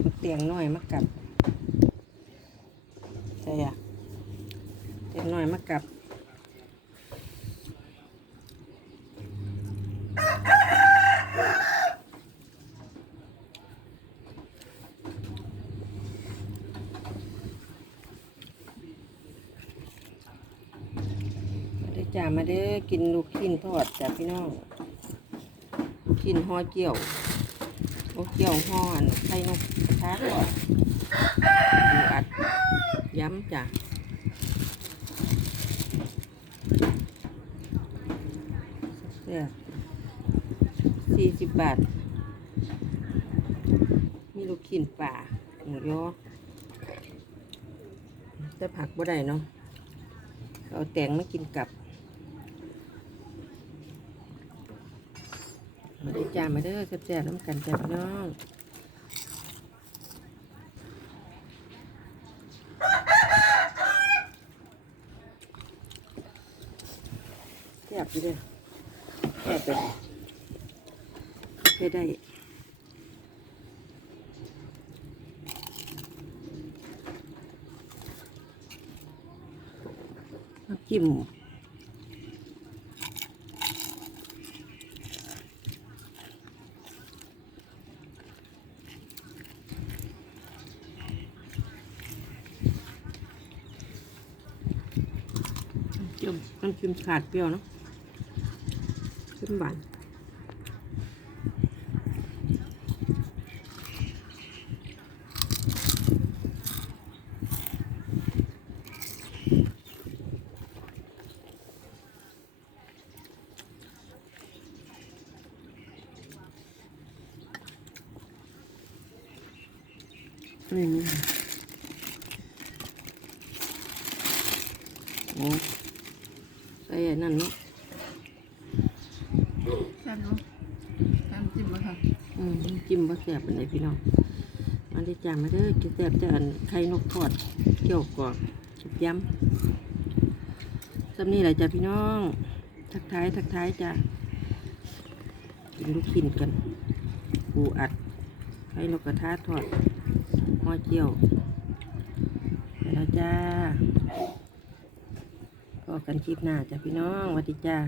มักเตียงน้อยมักกับใช่อะเตียงน้อยมักกับมาเด้จ้ามาเด้อกินลูกชิ้นทอดจ้ะพี่น้องชิ้นห่อเจียว โอเจียวห่อนไข่นกกระทะทอดดูอัดย้ำจ้ะเสื้อสี่สิบบาท มีลูกชิ้นป่าหมูยอแต่ผักบ่ได้เนาะเอาแตงมากินกับ มาได้จ้ามาเด้อแซ่บๆน้ำกันจ้าพี่น้องแซ่บอยู่เด้อแซ่บไปแค่ได้น้จิ้ม เจียวน้ำจิ้มขาดเปรี้ยวเนาะขึ้นหวานนี่นี่โอ้ ใส่อันนั่นเนาะแซ่บเนาะแซ่บจิ้มมาค่ะอืมน้ำจิ้มว่าแซ่บเป็นไรพี่น้องมาได้จามาเด้อกินแซ่บแต่อันไข่นกทอดเกี่ยวกรอบสุบยำสำนี่แหละจ้ะพี่น้อง ทักทายทักทายจ้ะกินลูกชิ้นกันปูอัดไข่นกกระทะทอดหม้อเจียวไปแล้วจ้าพอ กันคลิปหน้าจ้ะพี่น้องวัสดีจ้า